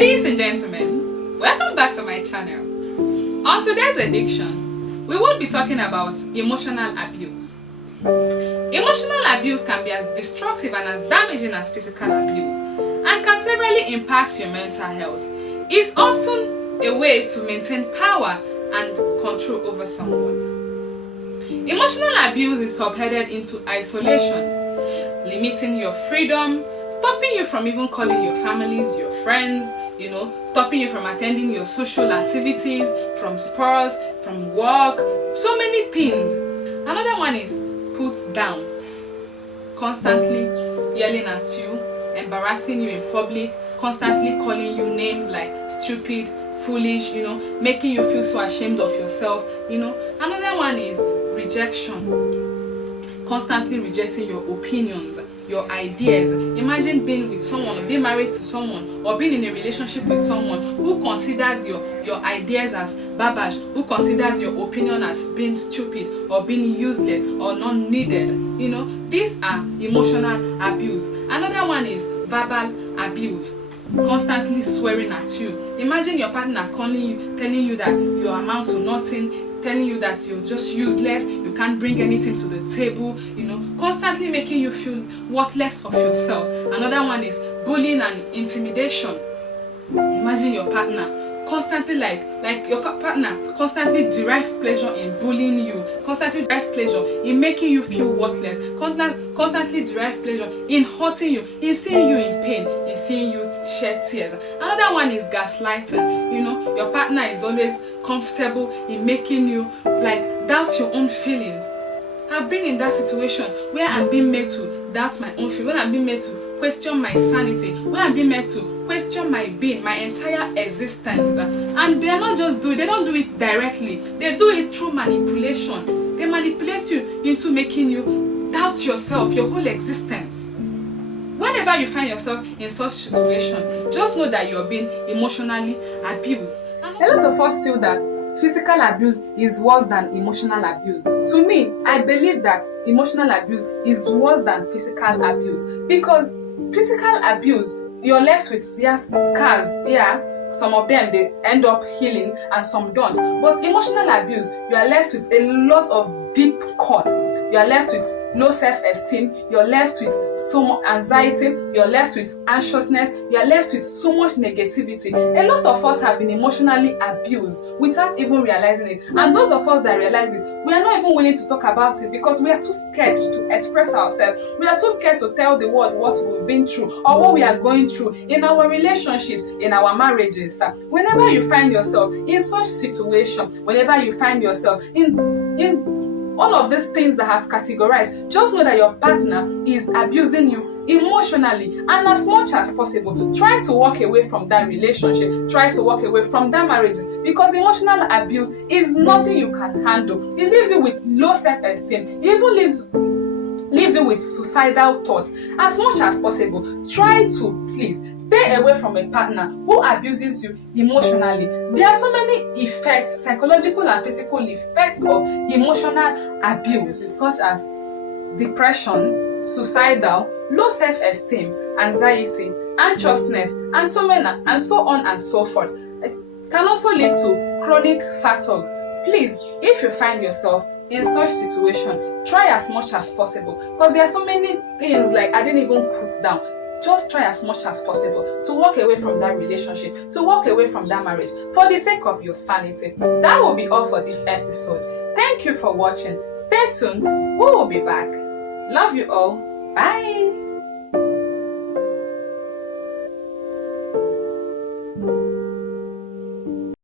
Ladies and gentlemen, welcome back to my channel. On today's edition, we will be talking about emotional abuse. Emotional abuse can be as destructive and as damaging as physical abuse and can severely impact your mental health. It's often a way to maintain power and control over someone. Emotional abuse is subheaded into isolation, limiting your freedom, stopping you from even calling your families, your friends, stopping you from attending your social activities, from sports, from work, so many things. Another one is put down, constantly yelling at you, embarrassing you in public, constantly calling you names like stupid, foolish, making you feel so ashamed of yourself, Another one is rejection, constantly rejecting your opinions, your ideas. Imagine being with someone, or being married to someone, or being in a relationship with someone who considers your ideas as babash, who considers your opinion as being stupid or being useless or not needed. These are emotional abuse. Another one is verbal abuse, constantly swearing at you. Imagine your partner calling you, telling you that you amount to nothing, telling you that you're just useless, you can't bring anything to the table, constantly making you feel worthless of yourself. Another one is bullying and intimidation. Imagine your partner constantly your partner constantly derive pleasure in bullying you, constantly derive pleasure in making you feel worthless, constantly derive pleasure in hurting you, in seeing you in pain, in seeing you shed tears. Another one is gaslighting. Your partner is always comfortable in making you doubt your own feelings. I've been in that situation where I'm being made to doubt my own feelings, when I'm being made to question my sanity, when I'm being made to question my being, my entire existence. And they don't do it directly. They do it through manipulation. They manipulate you into making you doubt yourself, your whole existence. Whenever you find yourself in such situation, just know that you're being emotionally abused. A lot of us feel that physical abuse is worse than emotional abuse. To me, I believe that emotional abuse is worse than physical abuse, because physical abuse, you're left with scars. Some of them they end up healing and some don't. But emotional abuse, you are left with a lot of deep cut. You are left with low self-esteem, you're left with so much anxiety, you're left with anxiousness, you're left with so much negativity. A lot of us have been emotionally abused without even realizing it. And those of us that realize it, we are not even willing to talk about it because we are too scared to express ourselves. We are too scared to tell the world what we've been through or what we are going through in our relationships, in our marriages. Whenever you find yourself in such situation, whenever you find yourself in all of these things that have categorized, just know that your partner is abusing you emotionally, and as much as possible, try to walk away from that relationship, try to walk away from that marriage, because emotional abuse is nothing you can handle. It leaves you with low self-esteem, it even leaves you with suicidal thoughts. As much as possible, try to please stay away from a partner who abuses you emotionally. There are so many effects, psychological and physical effects of emotional abuse, such as depression, suicidal, low self-esteem, anxiety, anxiousness, and so on and so forth. It can also lead to chronic fatigue. Please, if you find yourself in such situation, try as much as possible, because there are so many things I didn't even put down. Just try as much as possible to walk away from that relationship, to walk away from that marriage, for the sake of your sanity. That will be all for this episode. Thank you for watching. Stay tuned. We will be back. Love you all. Bye.